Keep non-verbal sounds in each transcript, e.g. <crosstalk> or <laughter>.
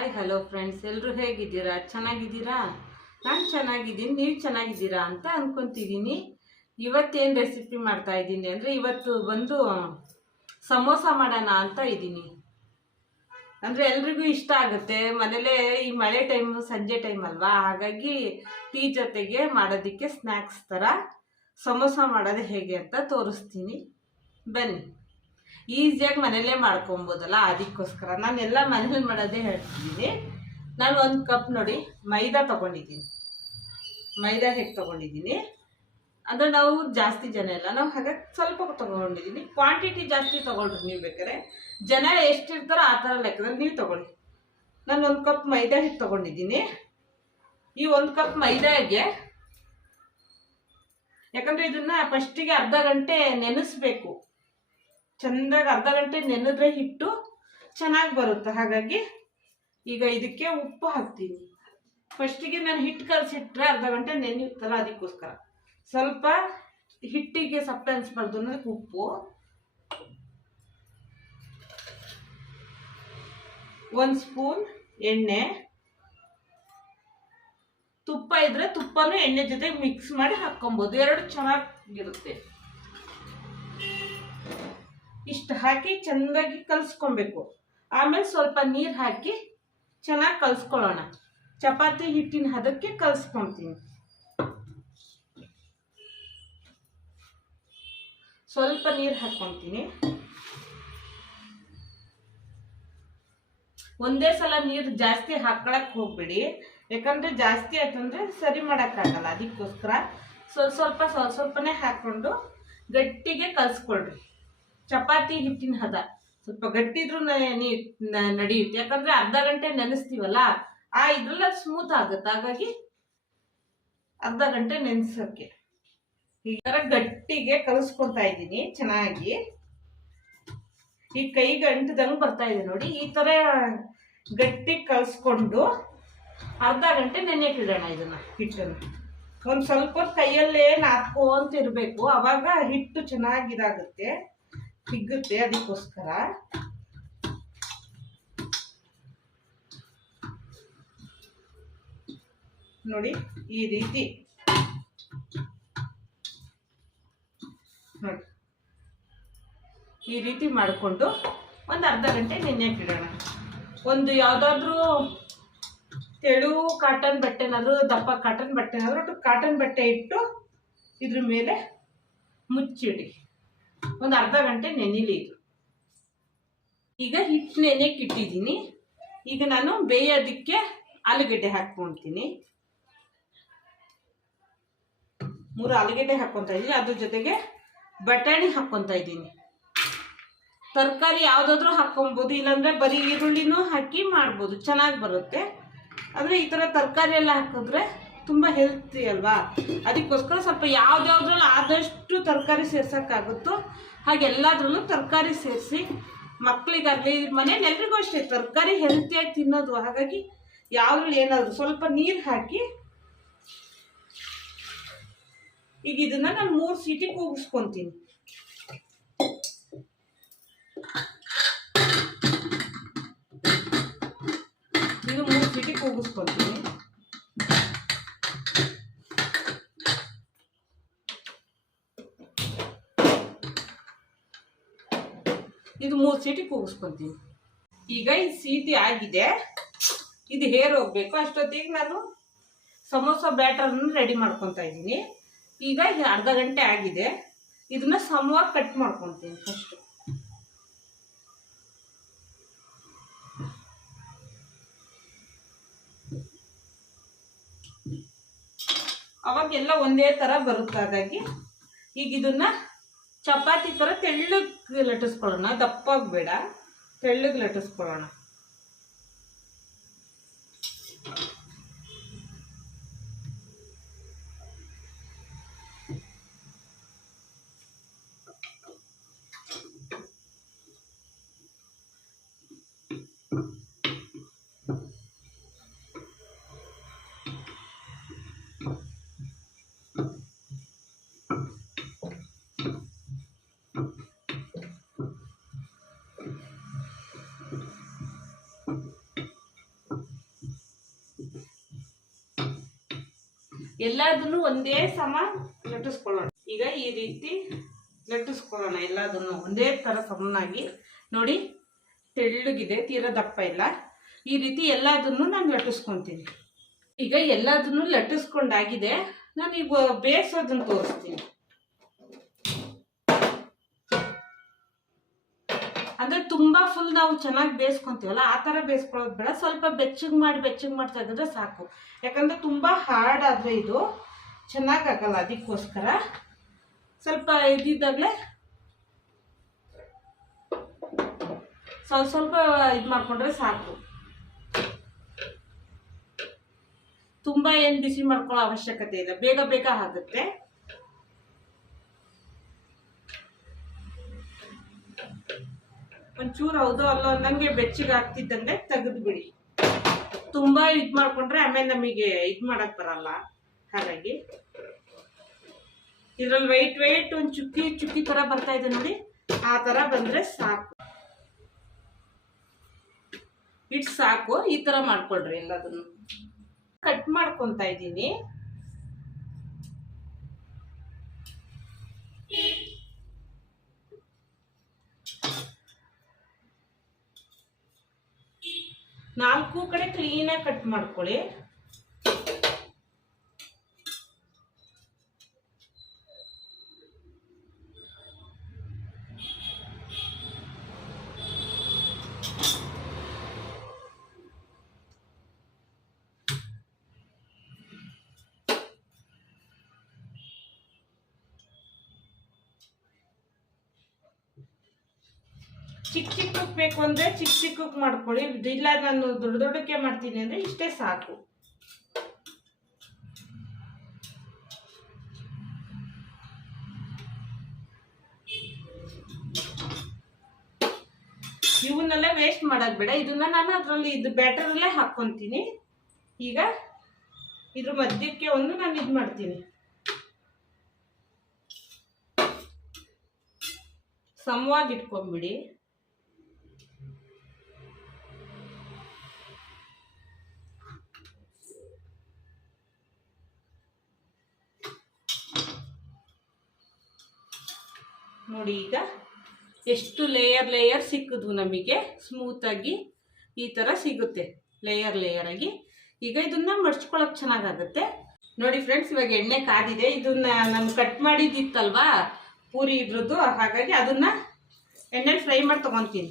Hi hello friends ಎಲ್ಲರೂ ಹೇಗಿದ್ದೀರಾ? ಚೆನ್ನಾಗಿದ್ದೀರಾ? ನಾನು ಚೆನ್ನಾಗಿದ್ದೀನಿ. ನೀವು ಚೆನ್ನಾಗಿದ್ದೀರಾ ಅಂತ ಅಂದ್ಕೊತಿದ್ದೀನಿ ಇವತ್ತೇನು ರೆಸಿಪಿ ಮಾಡ್ತಾ ಇದ್ದೀನಿ ಅಂದರೆ ಇವತ್ತು ಬಂದು ಸಮೋಸ ಮಾಡೋಣ ಅಂತ ಇದ್ದೀನಿ. ಅಂದರೆ ಎಲ್ರಿಗೂ ಇಷ್ಟ ಆಗುತ್ತೆ. ಮನೇಲೇ ಈ ಮಳೆ ಟೈಮು ಸಂಜೆ ಟೈಮ್ ಅಲ್ವಾ? ಹಾಗಾಗಿ ಟೀ ಜೊತೆಗೆ ಮಾಡೋದಕ್ಕೆ ಸ್ನ್ಯಾಕ್ಸ್ ಥರ ಸಮೋಸ ಮಾಡೋದು ಹೇಗೆ ಅಂತ ತೋರಿಸ್ತೀನಿ. ಬನ್ನಿ. ಈಸಿಯಾಗಿ ಮನೇಲೇ ಮಾಡ್ಕೊಬೋದಲ್ಲ, ಅದಕ್ಕೋಸ್ಕರ. ನಾನೆಲ್ಲ ಮನೇಲಿ ಮಾಡೋದೇ ಹೇಳ್ತಿದ್ದೀನಿ ನಾನು ಒಂದು ಕಪ್ ನೋಡಿ, ಮೈದಾ ತೊಗೊಂಡಿದ್ದೀನಿ. ಮೈದಾ ಹೇಗೆ ತೊಗೊಂಡಿದ್ದೀನಿ? ಅಂದರೆ ನಾವು ಜಾಸ್ತಿ ಜನ ಇಲ್ಲ. ನಾವು ಹಾಗಾಗಿ ಸ್ವಲ್ಪ ತೊಗೊಂಡಿದ್ದೀನಿ ಕ್ವಾಂಟಿಟಿ ಜಾಸ್ತಿ ತೊಗೊಳ್ರಿ ನೀವು ಬೇಕಾದ್ರೆ. ಜನ ಎಷ್ಟಿರ್ತಾರೋ ಆ ಥರ ಲೆಕ್ಕದಲ್ಲಿ ನೀವು ತೊಗೊಳ್ಳಿ. ನಾನು ಒಂದು ಕಪ್ ಮೈದಾ ಹಿಟ್ಟು ತೊಗೊಂಡಿದ್ದೀನಿ? ಈ ಒಂದು ಕಪ್ ಮೈದಾಗೆ ಯಾಕಂದರೆ ಇದನ್ನು ಫಸ್ಟಿಗೆ ಅರ್ಧ ಗಂಟೆ ನೆನೆಸ್ಬೇಕು. ಚೆಂದಾಗಿ ಅರ್ಧ ಗಂಟೆ ನೆನೆದ್ರೆ ಹಿಟ್ಟು ಚೆನ್ನಾಗಿ ಬರುತ್ತೆ. ಹಾಗಾಗಿ ಈಗ ಇದಕ್ಕೆ ಉಪ್ಪು ಹಾಕ್ತೀನಿ. ಫಸ್ಟಿಗೆ ನಾನು ಹಿಟ್ಟು ಕಲಸಿಟ್ರೆ ಅರ್ಧ ಗಂಟೆ ನೆನೆಯುತ್ತಲ್ಲ ಅದಕ್ಕೋಸ್ಕರ. ಸ್ವಲ್ಪ ಹಿಟ್ಟಿಗೆ ಸಪ್ಪೆ ಅನ್ಸ್ಬಾರ್ದು ಅನ್ನೋದಕ್ಕೆ ಉಪ್ಪು. ಒಂದು ಸ್ಪೂನ್ ಎಣ್ಣೆ. ತುಪ್ಪ ಇದ್ರೆ ತುಪ್ಪನೂ ಎಣ್ಣೆ ಜೊತೆಗೆ ಮಿಕ್ಸ್ ಮಾಡಿ ಹಾಕ್ಕೊಬೋದು. ಎರಡು ಚೆನ್ನಾಗಿರುತ್ತೆ. ಇಷ್ಟು ಹಾಕಿ ಚೆಂದಾಗಿ ಕಲಿಸ್ಕೊಬೇಕು. ಆಮೇಲೆ ಸ್ವಲ್ಪ ನೀರು ಹಾಕಿ ಚೆನ್ನಾಗಿ ಕಲಿಸ್ಕೊಳ್ಳೋಣ ಚಪಾತಿ ಹಿಟ್ಟಿನ ಹದಕ್ಕೆ ಕಲಿಸ್ಕೊತೀನಿ. ಸ್ವಲ್ಪ ನೀರು ಹಾಕ್ಕೊತೀನಿ. ಒಂದೇ ಸಲ ನೀರು ಜಾಸ್ತಿ ಹಾಕೊಳಕ್ ಹೋಗ್ಬೇಡಿ. ಯಾಕಂದ್ರೆ ಜಾಸ್ತಿ ಆಯ್ತಂದ್ರೆ ಸರಿ ಮಾಡೋಕ್ಕಾಗಲ್ಲ. ಅದಕ್ಕೋಸ್ಕರ ಸ್ವಲ್ಪ ಸ್ವಲ್ಪ ಸ್ವಲ್ಪ ಸ್ವಲ್ಪನೇ ಹಾಕ್ಕೊಂಡು ಗಟ್ಟಿಗೆ ಕಲಿಸ್ಕೊಳ್ರಿ. ಚಪಾತಿ ಹಿಟ್ಟಿನ ಹದ. ಸ್ವಲ್ಪ ಗಟ್ಟಿದ್ರು ನಡೆಯುತ್ತೆ. ಯಾಕಂದ್ರೆ ಅರ್ಧ ಗಂಟೆ ನೆನೆಸ್ತೀವಲ್ಲ, ಆ ಇದ್ರಲ್ಲ ಸ್ಮೂತ್ ಆಗುತ್ತೆ. ಹಾಗಾಗಿ ಅರ್ಧ ಗಂಟೆ ನೆನೆಸೋಕ್ಕೆ ಈ ತರ ಗಟ್ಟಿಗೆ ಕಲಿಸ್ಕೊತಾ ಇದ್ದೀನಿ, ಚೆನ್ನಾಗಿ. ಈ ಕೈಗೆ ಅಂಟದಂಗೆ ಬರ್ತಾ ಇದೆ ನೋಡಿ. ಈ ಥರ ಗಟ್ಟಿ ಕಲಸ್ಕೊಂಡು ಅರ್ಧ ಗಂಟೆ ನೆನೆಯಕ್ಕೆ ಇಡೋಣ ಇದನ್ನ, ಹಿಟ್ಟನ್ನು. ಒಂದು ಸ್ವಲ್ಪ ಕೈಯಲ್ಲೇ ಕೈಯಲ್ಲೇ ಅಂತ ಇರಬೇಕು. ಅವಾಗ ಹಿಟ್ಟು ಚೆನ್ನಾಗಿದಾಗುತ್ತೆ. ಹಿಗ್ಗುತ್ತೆ ಅದಕ್ಕೋಸ್ಕರ ನೋಡಿ, ಈ ರೀತಿ. ನೋಡಿ. ಈ ರೀತಿ ಮಾಡಿಕೊಂಡು ಒಂದು ಅರ್ಧ ಗಂಟೆ ನೆನೆಯಕ್ಕೆ ಇಡೋಣ ಒಂದು ಯಾವುದಾದ್ರೂ ತೆಳು ಕಾಟನ್ ಬಟ್ಟೆನಾದರೂ, ದಪ್ಪ ಕಾಟನ್ ಬಟ್ಟೆನಾದರೂ ಕಾಟನ್ ಬಟ್ಟೆ ಇಟ್ಟು ಇದ್ರ ಮೇಲೆ ಮುಚ್ಚಿಡಿ. ಒಂದು ಅರ್ಧ ಗಂಟೆ ನೆನಿಲಿ ಇದು. ಈಗ ಹಿಟ್ಟು ನೆನೆಯಕ್ಕೆ ಇಟ್ಟಿದ್ದೀನಿ ಈಗ ನಾನು ಬೇಯೋದಕ್ಕೆ ಆಲೂಗಡ್ಡೆ ಹಾಕ್ಕೊಳ್ತೀನಿ ಮೂರು ಆಲೂಗಡ್ಡೆ ಹಾಕ್ಕೊತಾ ಇದ್ದೀನಿ. ಅದ್ರ ಜೊತೆಗೆ ಬಟಾಣಿ ಹಾಕ್ಕೊತಾ ಇದ್ದೀನಿ. ತರಕಾರಿ ಯಾವುದಾದ್ರೂ ಹಾಕ್ಕೊಬೋದು, ಇಲ್ಲಾಂದರೆ ಬರೀ ಈರುಳ್ಳಿನೂ ಹಾಕಿ ಮಾಡ್ಬೋದು. ಚೆನ್ನಾಗಿ ಬರುತ್ತೆ. ಆದರೆ ಈ ಥರ ತರಕಾರಿ ಎಲ್ಲ ಹಾಕಿದ್ರೆ ತುಂಬ ಹೆಲ್ತಿ ಅಲ್ವಾ? ಅದಕ್ಕೋಸ್ಕರ ಸ್ವಲ್ಪ ಯಾವ್ದ್ಯಾವ್ದ್ರಲ್ಲಿ ಆದಷ್ಟು ತರಕಾರಿ ಸೇರ್ಸೋಕ್ಕಾಗುತ್ತೋ ಹಾಗೆ ಎಲ್ಲದ್ರಲ್ಲೂ ತರಕಾರಿ ಸೇರಿಸಿ ಮಕ್ಕಳಿಗಾಗಲಿ ಮನೇಲಿ ಎಲ್ರಿಗೂ ಅಷ್ಟೇ ತರಕಾರಿ ಹೆಲ್ತಿಯಾಗಿ ತಿನ್ನೋದು. ಹಾಗಾಗಿ ಯಾವ್ದ್ರಲ್ಲಿ ಏನಾದರೂ ಸ್ವಲ್ಪ ನೀರು ಹಾಕಿ. ಈಗ ಇದನ್ನ ನಾನು ಮೂರು ಸೀಟಿ ಕೂಗಿಸ್ಕೊತೀನಿ. ಇದು ಮೂರು ಸೀಟಿ ಕೂಗಿಸ್ಕೊತೀನಿ. ಮೂರು ಸೀಟಿ ಈಗ ಈ ಸೀಟಿ ಆಗಿದೆ. ಇದು ಹೇರ್ ಹೋಗ್ಬೇಕು. ಅಷ್ಟೊತ್ತಿಗೆ ನಾನು ಸಮೋಸ ಬ್ಯಾಟರ್ನ ರೆಡಿ ಮಾಡ್ಕೊತಾ ಇದ್ದೀನಿ. ಈಗ ಅರ್ಧ ಗಂಟೆ ಆಗಿದೆ. ಇದನ್ನ ಸಮವಾಗಿ ಕಟ್ ಮಾಡ್ಕೊತೀನಿ ಫಸ್ಟು ಅವಾಗೆಲ್ಲ ಒಂದೇ ಥರ ಬರುತ್ತೆ. ಹಾಗಾಗಿ ಈಗ ಇದನ್ನ ಚಪಾತಿ ಥರ ತೆಳ್ಳಗೆ ಲಟ್ಟಿಸ್ಕೊಳ್ಳೋಣ ದಪ್ಪಾಗಿ ಬೇಡ ತೆಳ್ಳಗೆ ಲಟ್ಟಿಸ್ಕೊಳ್ಳೋಣ. ಎಲ್ಲದನ್ನು ಒಂದೇ ಸಮ ಲಟ್ಟಿಸ್ಕೊಳ್ಳೋಣ ಈಗ ಈ ರೀತಿ ಲಟ್ಟಿಸ್ಕೊಳ್ಳೋಣ ಎಲ್ಲದನ್ನು. ಒಂದೇ ಥರ ಸಮನಾಗಿ. ನೋಡಿ, ತೆಳ್ಳಗಿದೆ ತೀರ ದಪ್ಪ ಇಲ್ಲ ಈ ರೀತಿ ಎಲ್ಲದನ್ನು ನಾನು ಲಟ್ಟಿಸ್ಕೊತೀನಿ ಈಗ ಎಲ್ಲದನ್ನು ಲಟ್ಟಿಸ್ಕೊಂಡಾಗಿದೆ ನಾನು ಈಗ ಬೇಯಿಸೋದನ್ನು ತೋರಿಸ್ತೀನಿ. ತುಂಬಾ ಫುಲ್ ನಾವು ಚೆನ್ನಾಗಿ ಬೇಯಿಸ್ಕೊಂತೀವಲ್ಲ ಆ ಥರ ಬೇಯಿಸ್ಕೊಳ್ಳೋದು ಬೇಡ. ಸ್ವಲ್ಪ ಬೆಚ್ಚಗೆ ಮಾಡಿ ಬೆಚ್ಚಗೆ ಮಾಡಿ ತೆಗೆದ್ರೆ ಸಾಕು. ಯಾಕಂದ್ರೆ ತುಂಬಾ ಹಾರ್ಡ್ ಆದ್ರೆ ಇದು ಚೆನ್ನಾಗಾಗಲ್ಲ ಅದಕ್ಕೋಸ್ಕರ. ಸ್ವಲ್ಪ ಇದಿದ್ದಾಗಲೇ ಸ್ವಲ್ಪ ಸ್ವಲ್ಪ ಇದು ಮಾಡ್ಕೊಂಡ್ರೆ ಸಾಕು. ತುಂಬಾ ಏನು ಬಿಸಿ ಮಾಡ್ಕೊಳ್ಳೋ ಅವಶ್ಯಕತೆ ಇಲ್ಲ. ಬೇಗ ಬೇಗ ಆಗುತ್ತೆ. ಒಂಚೂರು ಹೌದು ಅಲ್ಲೋ ಅನ್ನಂಗೆ ಬೆಚ್ಚಗೆ ಆಗ್ತಿದ್ದಂಗೆ ತೆಗೆದು ಬಿಡಿ ತುಂಬ ಇದು ಮಾಡ್ಕೊಂಡ್ರೆ ಆಮೇಲೆ ನಮಗೆ ಇದು ಮಾಡಕ್ ಬರಲ್ಲ. ಹಾಗಾಗಿ ಇದ್ರಲ್ಲಿ ವೈಟ್ ವೈಟ್ ಒಂದು ಚುಕ್ಕಿ ಚುಕ್ಕಿ ತರ ಬರ್ತಾ ಇದೆ ನೋಡಿ. ಆ ತರ ಬಂದ್ರೆ ಸಾಕು. ಇಟ್ ಸಾಕು. ಈ ತರ ಮಾಡ್ಕೊಳ್ರಿ ಎಲ್ಲದನ್ನು. ಕಟ್ ಮಾಡ್ಕೊಂತ ಇದ್ದೀನಿ. ನಾಲ್ಕು ಕಡೆ ಕ್ಲೀನಾಗಿ ಕಟ್ ಮಾಡ್ಕೊಳ್ಳಿ. ಚಿಕ್ಕ ಚಿಕ್ಕಕ್ಕೆ ಬೇಕು ಅಂದರೆ ಚಿಕ್ಕ ಚಿಕ್ಕಕ್ಕೆ ಮಾಡ್ಕೊಳ್ಳಿ. ಇಲ್ಲ ನಾನು ದೊಡ್ಡ ದೊಡ್ಡಕ್ಕೆ ಮಾಡ್ತೀನಿ ಅಂದರೆ ಇಷ್ಟೇ ಸಾಕು. ಇವನ್ನೆಲ್ಲ ವೇಸ್ಟ್ ಮಾಡೋದು ಬೇಡ. ಇದನ್ನ ನಾನು ಅದರಲ್ಲಿ ಇದು ಬ್ಯಾಟರಲ್ಲೇ ಹಾಕ್ಕೊತೀನಿ ಈಗ ಇದ್ರ ಮಧ್ಯಕ್ಕೆ ಒಂದು ನಾನು ಇದು ಮಾಡ್ತೀನಿ. ಸಮವಾಗಿ ಇಟ್ಕೊಂಬಿಡಿ ನೋಡಿ ಈಗ ಎಷ್ಟು ಲೇಯರ್ ಲೇಯರ್ ಸಿಕ್ಕಿದ್ವು ನಮಗೆ? ಸ್ಮೂತಾಗಿ ಈ ಥರ ಸಿಗುತ್ತೆ. ಲೇಯರ್ ಲೇಯರ್ ಆಗಿ. ಈಗ ಇದನ್ನ ಮಡ್ಚ್ಕೊಳಕ್ ಚೆನ್ನಾಗಾಗುತ್ತೆ. ನೋಡಿ ಫ್ರೆಂಡ್ಸ್ ಇವಾಗ ಎಣ್ಣೆ ಕಾದಿದೆ. ಇದನ್ನ ನಾನು ಕಟ್ ಮಾಡಿದ್ದಿತ್ತಲ್ವಾ? ಪೂರಿ ಇದ್ರದ್ದು. ಹಾಗಾಗಿ ಅದನ್ನ ಎಣ್ಣೆ ಫ್ರೈ ಮಾಡಿ ತಗೊತೀನಿ.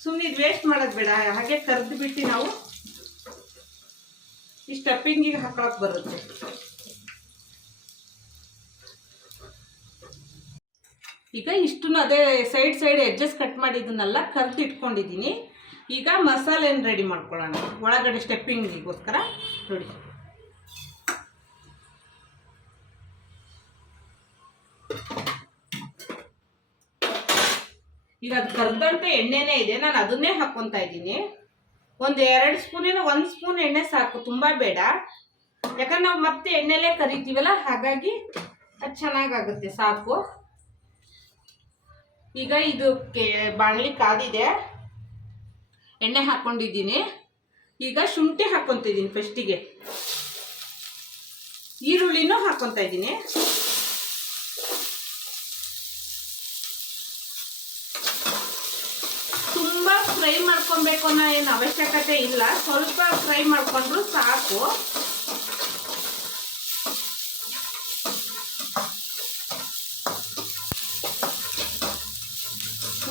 ಸುಮ್ಮನೆ ಇದು ವೇಸ್ಟ್ ಮಾಡೋದು ಬೇಡ. ಹಾಗೆ ಕರೆದು ಬಿಟ್ಟು ನಾವು ಈ ಸ್ಟಪ್ಪಿಂಗಿಗೆ ಹಾಕೊಳಕ್ ಬರುತ್ತೆ. ಈಗ ಇಷ್ಟನ್ನು ಅದೇ ಸೈಡ್ ಸೈಡ್ ಎಡ್ಜಸ್ ಕಟ್ ಮಾಡಿದ್ದನ್ನೆಲ್ಲ ಕಲ್ತು ಇಟ್ಕೊಂಡಿದ್ದೀನಿ. ಈಗ ಮಸಾಲೆನ ರೆಡಿ ಮಾಡ್ಕೊಳ್ಳೋಣ. ಒಳಗಡೆ ಸ್ಟೆಪ್ಪಿಂಗಿಗೋಸ್ಕರ ನೋಡಿ. ಈಗ ಅದು ಕರ್ದಂಥ ಎಣ್ಣೆನೇ ಇದೆ. ನಾನು ಅದನ್ನೇ ಹಾಕ್ಕೊತಾ ಇದ್ದೀನಿ. ಒಂದು ಎರಡು ಸ್ಪೂನಿನ ಒಂದು ಸ್ಪೂನ್ ಎಣ್ಣೆ ಸಾಕು. ತುಂಬ ಬೇಡ. ಯಾಕಂದ್ರೆ ನಾವು ಮತ್ತೆ ಎಣ್ಣೆಲೇ ಕರಿತೀವಲ್ಲ, ಹಾಗಾಗಿ ಅದು ಚೆನ್ನಾಗಾಗುತ್ತೆ, ಸಾಕು. ಈಗ ಇದು ಬಾಣಲಿ ಕಾದಿದೆ. ಎಣ್ಣೆ ಹಾಕ್ಕೊಂಡಿದ್ದೀನಿ ಈಗ ಶುಂಠಿ ಹಾಕ್ಕೊತಿದ್ದೀನಿ ಫಸ್ಟಿಗೆ. ಈರುಳ್ಳಿನೂ ಹಾಕ್ಕೊತಾ ಇದ್ದೀನಿ. ತುಂಬ ಫ್ರೈ ಮಾಡ್ಕೊಬೇಕು ಅನ್ನೋ ಏನು ಅವಶ್ಯಕತೆ ಇಲ್ಲ. ಸ್ವಲ್ಪ ಫ್ರೈ ಮಾಡ್ಕೊಂಡ್ರು ಸಾಕು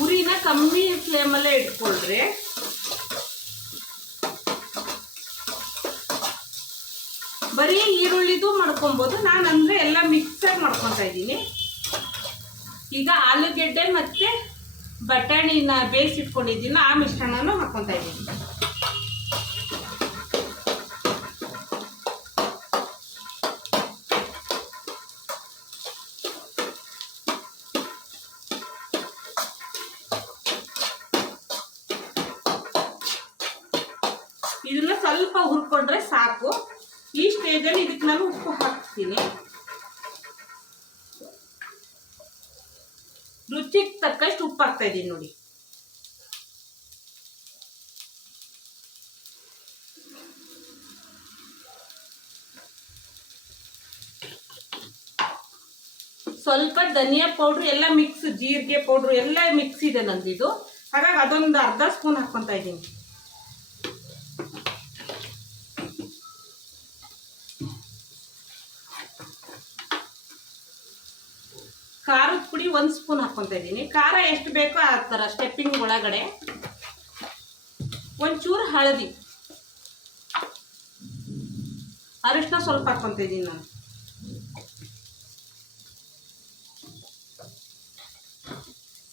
ಉರಿನ ಕಮ್ಮಿ ಫ್ಲೇಮಲ್ಲೇ ಇಟ್ಕೊಳ್ರಿ. ಬರೀ ಈರುಳ್ಳಿದು ಮಾಡ್ಕೊಬೋದು. ನಾನು ಅಂದರೆ ಎಲ್ಲ ಮಿಕ್ಸಾಗಿ ಮಾಡ್ಕೊತಾ ಇದ್ದೀನಿ. ಈಗ ಆಲೂಗೆಡ್ಡೆ ಮತ್ತು ಬಟಾಣಿನ ಬೇಯಿಸಿಟ್ಕೊಂಡಿದ್ದೀನಿ. ಆ ಮಿಶ್ರಣನೂ ಹಾಕ್ಕೊತಾ ಇದ್ದೀನಿ. ರುಚಿಗೆ ತಕ್ಕಷ್ಟು ಉಪ್ಪು ಹಾಕ್ತಾ ಇದ್ದೀನಿ ನೋಡಿ. ಸ್ವಲ್ಪ ಧನಿಯಾ ಪೌಡ್ರು, ಎಲ್ಲ ಮಿಕ್ಸ್ ಜೀರಿಗೆ ಪೌಡ್ರು, ಎಲ್ಲ ಮಿಕ್ಸ್ ಇದೆ ನಂದಿದು. ಹಾಗಾಗಿ ಅದೊಂದು ಅರ್ಧ ಸ್ಪೂನ್ ಹಾಕ್ಕೊತಾ ಇದ್ದೀನಿ ಪುಡಿ ಒಂದು ಸ್ಪೂನ್ ಹಾಕ್ಕೊತಾ ಇದ್ದೀನಿ. ಖಾರ ಎಷ್ಟು ಬೇಕೋ ಆ ಥರ ಸ್ಟೆಪ್ಪಿಂಗ್ ಒಳಗಡೆ. ಒಂಚೂರು ಹಳದಿ. ಅರಿಶಿನ ಸ್ವಲ್ಪ ಹಾಕ್ಕೊತಾ ಇದ್ದೀನಿ ನಾನು.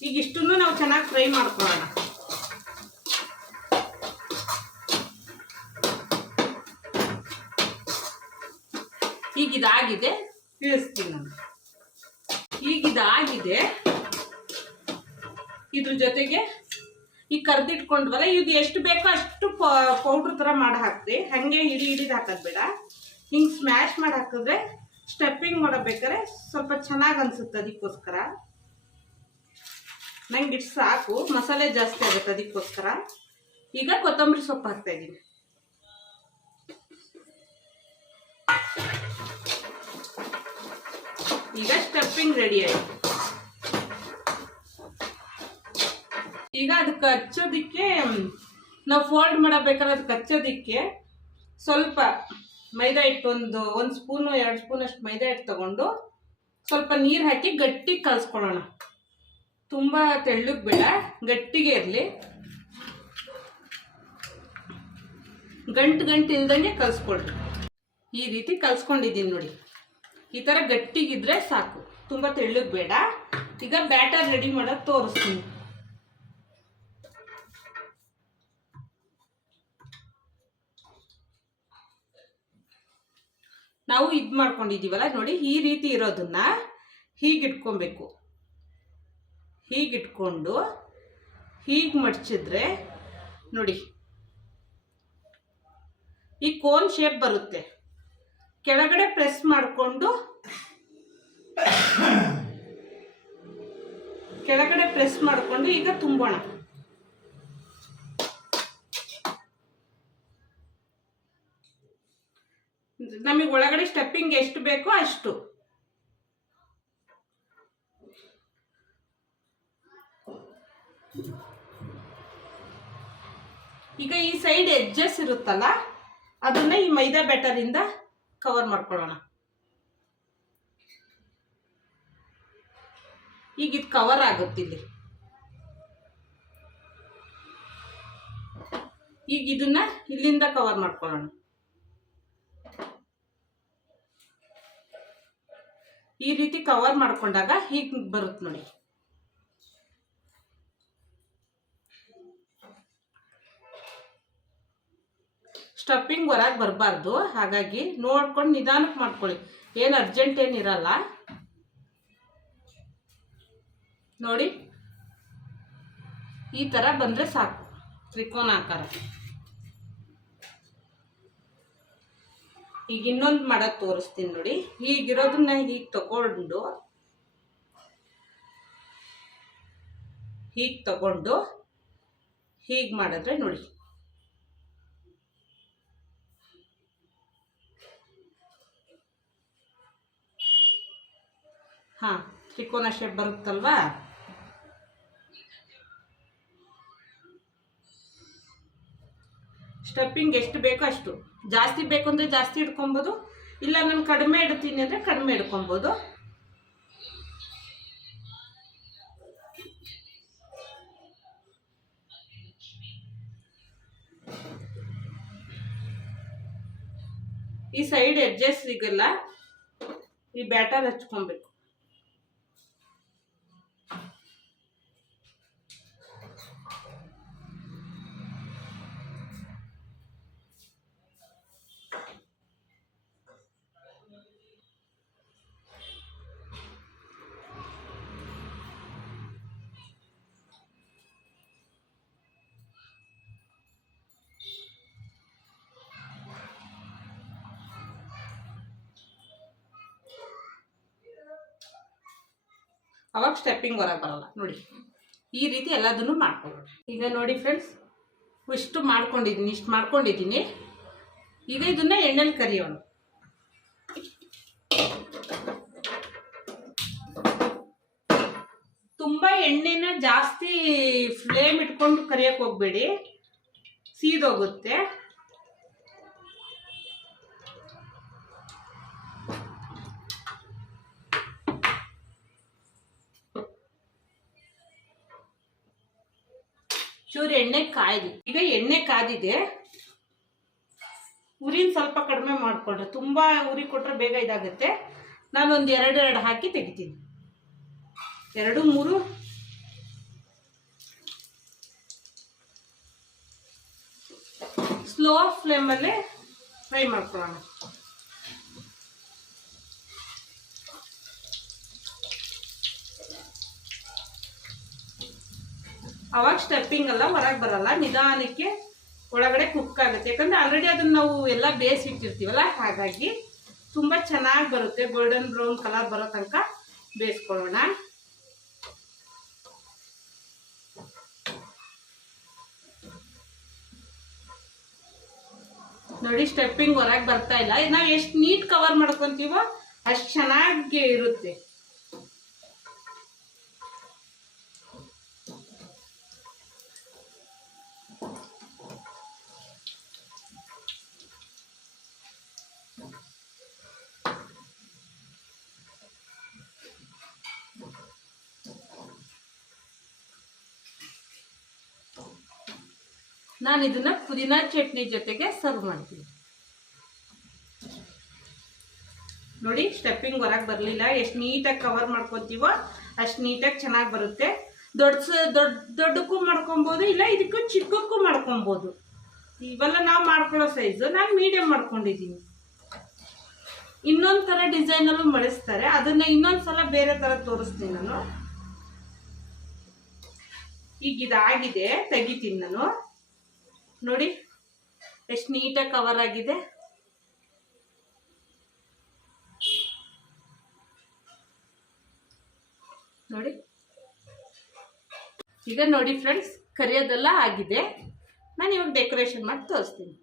ಈಗ ಇಷ್ಟನ್ನು ನಾವು ಚೆನ್ನಾಗಿ ಫ್ರೈ ಮಾಡ್ಕೊಳ್ಳೋಣ. ಈಗ ಇದಾಗಿದೆ. ತಿಳಿಸ್ತೀನಿ ನಾನು. ಇದಾಗಿದೆ ಇದ್ರ ಜೊತೆಗೆ ಈ ಕರ್ದಿಟ್ಕೊಂಡ್ವಲ್ಲ, ಇದು ಎಷ್ಟು ಬೇಕೋ ಅಷ್ಟು ಪೌಡ್ರ್ ಥರ ಮಾಡಿ ಹಾಕ್ತಿ ಹಾಗೆ ಹಿಡಿ ಹಿಡಿದು ಹಾಕೋದು ಬೇಡ. ಹಿಂಗೆ ಸ್ಮ್ಯಾಶ್ ಮಾಡಿ ಹಾಕಿದ್ರೆ ಸ್ಟೆಪ್ಪಿಂಗ್ ಮಾಡಬೇಕಾದ್ರೆ ಸ್ವಲ್ಪ ಚೆನ್ನಾಗಿ ಅನ್ಸುತ್ತೆ ಅದಕ್ಕೋಸ್ಕರ. ನಂಗೆ ಇಷ್ಟು ಸಾಕು. ಮಸಾಲೆ ಜಾಸ್ತಿ ಆಗುತ್ತೆ ಅದಕ್ಕೋಸ್ಕರ. ಈಗ ಕೊತ್ತಂಬರಿ ಸೊಪ್ಪು ಹಾಕ್ತಾ ಈಗ ಸ್ಟಫಿಂಗ್ ರೆಡಿ ಆಯ್ತು. ಈಗ ಅದಕ್ಕೆ ಹಚ್ಚೋದಿಕ್ಕೆ ನಾವು ಫೋಲ್ಡ್ ಮಾಡಬೇಕಾದ್ರೆ ಅದು ಕಚ್ಚೋದಿಕ್ಕೆ ಸ್ವಲ್ಪ ಮೈದಾ ಹಿಟ್ಟು ಒಂದು ಒಂದು ಸ್ಪೂನು, ಎರಡು ಸ್ಪೂನ್ ಅಷ್ಟು ಮೈದಾ ಹಿಟ್ಟು ತಗೊಂಡು ಸ್ವಲ್ಪ ನೀರು ಹಾಕಿ ಗಟ್ಟಿಗೆ ಕಲಿಸ್ಕೊಳ್ಳೋಣ. ತುಂಬ ತೆಳ್ಳಗೆ ಬೇಡ, ಗಟ್ಟಿಗೆ ಇರಲಿ. ಗಂಟು ಗಂಟು ಇಲ್ದಂಗೆ ಕಲಿಸ್ಕೊಳ್ರಿ. ಈ ರೀತಿ ಕಲಿಸ್ಕೊಂಡಿದ್ದೀನಿ ನೋಡಿ. ಈ ಥರ ಗಟ್ಟಿಗಿದ್ರೆ ಸಾಕು. ತುಂಬ ತೆಳ್ಳಗೆ ಬೇಡ. ಈಗ ಬ್ಯಾಟರ್ ರೆಡಿ ಮಾಡೋದು ತೋರಿಸ್ತೀನಿ. ನಾವು ಇದು ಮಾಡ್ಕೊಂಡಿದ್ದೀವಲ್ಲ ನೋಡಿ, ಈ ರೀತಿ ಇರೋದನ್ನ ಹೀಗಿಟ್ಕೊಬೇಕು. ಹೀಗಿಟ್ಕೊಂಡು ಹೀಗೆ ಮಡ್ಚಿದ್ರೆ ನೋಡಿ, ಈ ಕೋನ್ ಶೇಪ್ ಬರುತ್ತೆ. ಕೆಳಗಡೆ ಪ್ರೆಸ್ ಮಾಡಿಕೊಂಡು, ಕೆಳಗಡೆ ಪ್ರೆಸ್ ಮಾಡಿಕೊಂಡು ಈಗ ತುಂಬೋಣ. ನಮಗೆ ಒಳಗಡೆ ಸ್ಟೆಪ್ಪಿಂಗ್ ಎಷ್ಟು ಬೇಕೋ ಅಷ್ಟು. ಈಗ ಈ ಸೈಡ್ ಎಜ್ಜಸ್ ಇರುತ್ತಲ್ಲ, ಅದನ್ನ ಈ ಮೈದಾ ಬ್ಯಾಟರಿಂದ ಕವರ್ ಮಾಡ್ಕೊಳ್ಳೋಣ. ಈಗ ಇದು ಕವರ್ ಆಗುತ್ತೆ ಇಲ್ಲಿ. ಈಗ ಇದನ್ನ ಇಲ್ಲಿಂದ ಕವರ್ ಮಾಡ್ಕೊಳ್ಳೋಣ. ಈ ರೀತಿ ಕವರ್ ಮಾಡ್ಕೊಂಡಾಗ ಹೀಗೆ ಬರುತ್ತೆ ನೋಡಿ. ಸ್ಟಫಿಂಗ್ ಹೊರಗೆ ಬರಬಾರ್ದು. ಹಾಗಾಗಿ ನೋಡ್ಕೊಂಡು ನಿಧಾನಕ್ಕೆ ಮಾಡ್ಕೊಳ್ಳಿ. ಏನು ಅರ್ಜೆಂಟ್ ಏನಿರಲ್ಲ ನೋಡಿ. ಈ ಥರ ಬಂದರೆ ಸಾಕು. ತ್ರಿಕೋನ ಆಕಾರ. ಈಗ ಇನ್ನೊಂದು ಮಾಡೋದು ತೋರಿಸ್ತೀನಿ ನೋಡಿ. ಈಗಿರೋದನ್ನ ಹೀಗೆ ತಗೊಂಡು ಹೀಗೆ ತಗೊಂಡು, ಹೀಗೆ ಮಾಡಿದ್ರೆ ನೋಡಿ. ಹಾಂ ತ್ರಿಕೋನ ಶೇಪ್ ಬರುತ್ತಲ್ವಾ? ಸ್ಟೆಪ್ಪಿಂಗ್ ಎಷ್ಟು ಬೇಕೋ ಅಷ್ಟು. ಜಾಸ್ತಿ ಬೇಕು ಅಂದರೆ ಜಾಸ್ತಿ ಇಟ್ಕೊಬೋದು, ಇಲ್ಲ ನಾನು ಕಡಿಮೆ ಇಡ್ತೀನಿ ಅಂದರೆ ಕಡಿಮೆ ಇಟ್ಕೊಬೋದು. ಈ ಸೈಡ್ ಎಡ್ಜಸ್ ಸಿಗಲ್ಲ, ಈ ಬ್ಯಾಟರ್ ಹಚ್ಕೊಬೇಕು. ಅವಾಗ ಸ್ಟೆಪ್ಪಿಂಗ್ ಹೊರಗೆ ಬರಲ್ಲ. ನೋಡಿ, ಈ ರೀತಿ ಎಲ್ಲದನ್ನು ಮಾಡ್ಕೊಳ್ಳೋಣ ಈಗ ನೋಡಿ ಫ್ರೆಂಡ್ಸ್ ಇಷ್ಟು ಮಾಡ್ಕೊಂಡಿದ್ದೀನಿ ಇಷ್ಟು ಮಾಡ್ಕೊಂಡಿದ್ದೀನಿ ಈಗ ಇದನ್ನ ಎಣ್ಣೆಲಿ ಕರಿಯೋಣ. ತುಂಬ ಎಣ್ಣೆನ ಜಾಸ್ತಿ ಫ್ಲೇಮ್ ಇಟ್ಕೊಂಡು ಕರಿಯೋಕೆ ಹೋಗ್ಬೇಡಿ. ಸೀದೋಗುತ್ತೆ. ಚೂರು ಎಣ್ಣೆ ಕಾಯ್ದು. ಈಗ ಎಣ್ಣೆ ಕಾದಿದೆ ಉರಿನ ಸ್ವಲ್ಪ ಕಡಿಮೆ ಮಾಡಿಕೊಂಡ್ರೆ ತುಂಬ ಉರಿ ಕೊಟ್ಟರೆ ಬೇಗ ಇದಾಗುತ್ತೆ. ನಾನೊಂದು ಎರಡು ಎರಡು ಹಾಕಿ ತೆಗಿತೀನಿ. ಎರಡು, ಮೂರು. ಸ್ಲೋ ಫ್ಲೇಮಲ್ಲೇ ಫ್ರೈ ಮಾಡ್ಕೊಳ್ಳೋಣ. ಅವಾಗ ಸ್ಟೆಪ್ಪಿಂಗ್ ಎಲ್ಲ ಹೊರಗೆ ಬರಲ್ಲ, ನಿಧಾನಕ್ಕೆ ಒಳಗಡೆ ಕುಕ್ ಆಗುತ್ತೆ. ಯಾಕಂದ್ರೆ ಆಲ್ರೆಡಿ ಅದನ್ನ ನಾವು ಎಲ್ಲ ಬೇಯಿಸಿಟ್ಟಿರ್ತೀವಲ್ಲ ಹಾಗಾಗಿ ತುಂಬ ಚೆನ್ನಾಗಿ ಬರುತ್ತೆ. ಗೋಲ್ಡನ್ ಬ್ರೌನ್ ಕಲರ್ ಬರೋ ತನಕ ಬೇಯಿಸ್ಕೊಳ್ಳೋಣ. ನೋಡಿ ಸ್ಟೆಪ್ಪಿಂಗ್ ಹೊರಗೆ ಬರ್ತಾ ಇಲ್ಲ. ನಾವು ಎಷ್ಟು ನೀಟ್ ಕವರ್ ಮಾಡ್ಕೊತೀವೋ, ಅಷ್ಟು ಚೆನ್ನಾಗಿ ಇರುತ್ತೆ. ನಾನು ಇದನ್ನ ಪುದೀನ ಚಟ್ನಿ ಜೊತೆಗೆ ಸರ್ವ್ ಮಾಡ್ತೀನಿ. ನೋಡಿ ಸ್ಟೆಪ್ಪಿಂಗ್ ಹೊರಗೆ ಬರಲಿಲ್ಲ. ಎಷ್ಟು ನೀಟಾಗಿ ಕವರ್ ಮಾಡ್ಕೊತೀವೋ ಅಷ್ಟು ನೀಟಾಗಿ ಚೆನ್ನಾಗಿ ಬರುತ್ತೆ. ದೊಡ್ಡ ದೊಡ್ಡ, ದೊಡ್ಡಕ್ಕೂ ಮಾಡ್ಕೊಬೋದು, ಇಲ್ಲ ಇದಕ್ಕೂ ಚಿಕ್ಕಕ್ಕೂ ಮಾಡ್ಕೊಬೋದು. ಇವೆಲ್ಲ ನಾವು ಮಾಡ್ಕೊಳ್ಳೋ ಸೈಜು ನಾನು ಮೀಡಿಯಮ್ ಮಾಡ್ಕೊಂಡಿದ್ದೀನಿ. ಇನ್ನೊಂದು ಥರ ಡಿಸೈನಲ್ಲೂ ಮಡಿಸ್ತಾರೆ ಅದನ್ನ ಇನ್ನೊಂದು ಸಲ ಬೇರೆ ಥರ ತೋರಿಸ್ತೀನಿ ನಾನು. ಈಗ ಇದಾಗಿದೆ, ತೆಗಿತೀನಿ ನಾನು. ನೋಡಿ, ಎಷ್ಟು ನೀಟಾಗಿ ಕವರ್ ಆಗಿದೆ. ನೋಡಿ. ಈಗ ನೋಡಿ ಫ್ರೆಂಡ್ಸ್ ಕರಿಯೋದೆಲ್ಲ ಆಗಿದೆ. ನಾನು ಇವಾಗ ಡೆಕೋರೇಷನ್ ಮಾಡಿ ತೋರಿಸ್ತೀನಿ.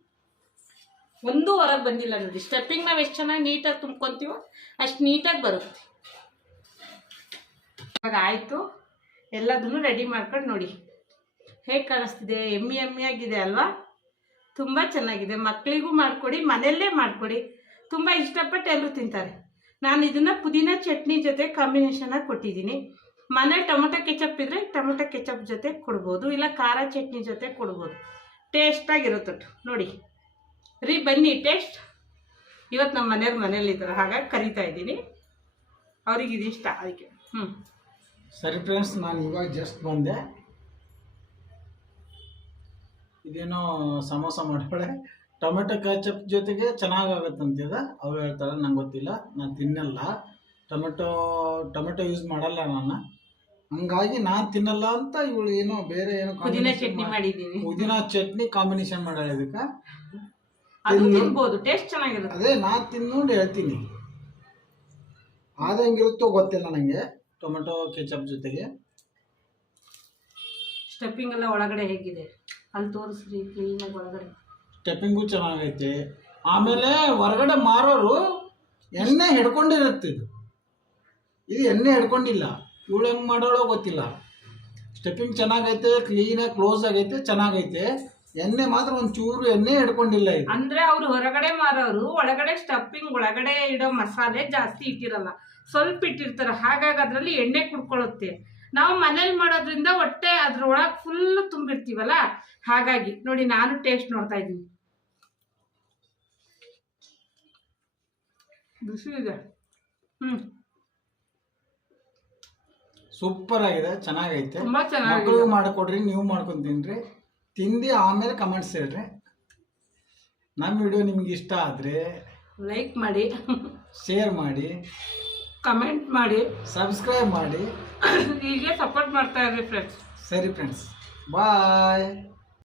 ಒಂದೂ ಹೊರಗೆ ಬಂದಿಲ್ಲ ನೋಡಿ. ಸ್ಟೆಪ್ಪಿಂಗ್ ನಾವು ಎಷ್ಟು ಚೆನ್ನಾಗಿ ನೀಟಾಗಿ ತುಂಬ್ಕೊತೀವೋ, ಅಷ್ಟು ನೀಟಾಗಿ ಬರುತ್ತೆ. ಇವಾಗ ಆಯಿತು. ಎಲ್ಲದನ್ನು ರೆಡಿ ಮಾಡ್ಕೊಂಡು ನೋಡಿ. ಹೇಗೆ ಕಾಣಿಸ್ತಿದೆ? ಎಮ್ಮಿ ಆಗಿದೆ ಅಲ್ವಾ? ತುಂಬ ಚೆನ್ನಾಗಿದೆ. ಮಕ್ಕಳಿಗೂ ಮಾಡಿಕೊಡಿ, ಮನೆಯಲ್ಲೇ ಮಾಡಿಕೊಡಿ. ತುಂಬ ಇಷ್ಟಪಟ್ಟು ಎಲ್ಲರೂ ತಿಂತಾರೆ. ನಾನು ಇದನ್ನು ಪುದೀನ ಚಟ್ನಿ ಜೊತೆ ಕಾಂಬಿನೇಷನಾಗಿ ಕೊಟ್ಟಿದ್ದೀನಿ. ಮನೆ ಟೊಮೊಟೊ ಕೆಚಪ್ ಇದ್ದರೆ ಟೊಮೊಟೊ ಕೆಚಪ್ ಜೊತೆ ಕೊಡ್ಬೋದು, ಇಲ್ಲ ಖಾರ ಚಟ್ನಿ ಜೊತೆ ಕೊಡ್ಬೋದು. ಟೇಸ್ಟಾಗಿರುತ್ತೆ ನೋಡಿ. ರೀ, ಬನ್ನಿ, ಟೇಸ್ಟ್. ಇವತ್ತು ನಮ್ಮ ಮನೆಯವ್ರ ಮನೇಲಿದ್ದಾರೆ ಹಾಗಾಗಿ ಕರಿತಾ ಇದ್ದೀನಿ. ಅವ್ರಿಗೆ ಇದು ಇಷ್ಟ ಅದಕ್ಕೆ. ಹ್ಞೂ ಸರಿ ಫ್ರೆಂಡ್ಸ್ ನಾನು ಇವಾಗ ಜಸ್ಟ್ ಬಂದೆ. ಇದೇನೋ ಸಮೋಸ ಮಾಡ್ಕೊಳೆ ಟೊಮೆಟೊ ಕೆಚಪ್ ಜೊತೆಗೆ ಚೆನ್ನಾಗಾಗತ್ತಂತಿದೆ ಅವ್ರು ಹೇಳ್ತಾರೆ ನಂಗೆ ಗೊತ್ತಿಲ್ಲ ನಾನು ತಿನ್ನಲ್ಲ. ಟೊಮೆಟೊ ಟೊಮೆಟೊ ಯೂಸ್ ಮಾಡಲ್ಲ ನಾನು. ಹಂಗಾಗಿ ನಾನು ತಿನ್ನಲ್ಲ ಅಂತ ಇವಳು ಏನೋ ಬೇರೆ ಏನೋ ಪುದೀನ ಚಟ್ನಿ ಮಾಡ್- ಮಾಡಿದ್ದೀನಿ. ಪುದೀನ ಚಟ್ನಿ ಕಾಂಬಿನೇಷನ್ ಮಾಡ್ಯಾಳ ಇದಕ್ಕೆ. ಅದು. ತಿನ್ಬೋದು ಟೇಸ್ಟ್ ಚೆನ್ನಾಗಿರುತ್ತೆ. ಅದೇ ನಾನು ತಿಂದು ಹೇಳ್ತೀನಿ. ಅದು ಹೆಂಗಿರುತ್ತೋ ಗೊತ್ತಿಲ್ಲ ನನಗೆ ಟೊಮೆಟೊ ಕೆಚಪ್ ಜೊತೆಗೆ. ಸ್ಟೆಪ್ಪಿಂಗ್ ಎಲ್ಲ ಒಳಗಡೆ ಹೇಗಿದೆ? ಅಲ್ಲಿ ತೋರಿಸ್ರಿ ಕ್ಲೀನಾಗಿ ಒಳಗಡೆ. ಸ್ಟೆಪ್ಪಿಂಗು ಚೆನ್ನಾಗೈತೆ. ಆಮೇಲೆ ಹೊರಗಡೆ ಮಾರೋರು ಎಣ್ಣೆ ಹಿಡ್ಕೊಂಡಿರುತ್ತೆ ಇದು. ಇದು ಎಣ್ಣೆ ಹಿಡ್ಕೊಂಡಿಲ್ಲ. ಇವಳು ಹೆಂಗೆ ಮಾಡೋಳೋ ಗೊತ್ತಿಲ್ಲ. ಸ್ಟೆಪ್ಪಿಂಗ್ ಚೆನ್ನಾಗೈತೆ ಕ್ಲೀನಾಗಿ ಕ್ಲೋಸ್ ಆಗೈತೆ ಚೆನ್ನಾಗೈತೆ. ಎಣ್ಣೆ ಮಾತ್ರ ಒಂದು ಚೂರು ಎಣ್ಣೆ ಹಿಡ್ಕೊಂಡಿಲ್ಲ ಇದು. ಅಂದ್ರೆ ಅವ್ರು ಹೊರಗಡೆ ಮಾರೋರು ಒಳಗಡೆ ಸ್ಟಫಿಂಗ್ ಒಳಗಡೆ ಇಡೋ ಮಸಾಲೆ ಜಾಸ್ತಿ ಇಟ್ಟಿರಲ್ಲ. ಸ್ವಲ್ಪ ಇಟ್ಟಿರ್ತಾರೆ. ಹಾಗಾಗಿ ಅದರಲ್ಲಿ ಎಣ್ಣೆ ಕುಡ್ಕೊಳ್ಳುತ್ತೆ. ನಾವು ಮನೇಲಿ ಮಾಡೋದ್ರಿಂದ ಹೊಟ್ಟೆ ಅದ್ರೊಳಗೆ ಫುಲ್ ತುಂಬಿರ್ತೀವಲ್ಲ? ಹಾಗಾಗಿ ನೋಡಿ ನಾನು ಟೇಸ್ಟ್ ನೋಡ್ತಾ ಇದ್ದೀನಿ. ಬಿಸಿ ಇದೆ. ಹ್ಮ್. ಸೂಪರ್ ಆಗಿದೆ ಚೆನ್ನಾಗೈತೆ. ತುಂಬಾ ಚೆನ್ನಾಗಿ ಮಾಡಿಕೊಡ್ರಿ ನೀವು ಮಾಡ್ಕೊಂಡು ತಿನ್ರಿ. ತಿಂದು ಆಮೇಲೆ ಕಮೆಂಟ್ಸ್ ಹೇಳ್ರಿ. ನಮ್ಮ ವಿಡಿಯೋ ನಿಮ್ಗೆ ಇಷ್ಟ ಆದರೆ ಲೈಕ್ ಮಾಡಿ. ಶೇರ್ ಮಾಡಿ. ಕಮೆಂಟ್ ಮಾಡಿ. ಸಬ್ಸ್ಕ್ರೈಬ್ ಮಾಡಿ. <laughs> ಹೀಗೆ ಸಪೋರ್ಟ್ ಮಾಡ್ತಾ ಇರ್ರಿ ಫ್ರೆಂಡ್ಸ್ ಸರಿ ಫ್ರೆಂಡ್ಸ್ ಬಾಯ್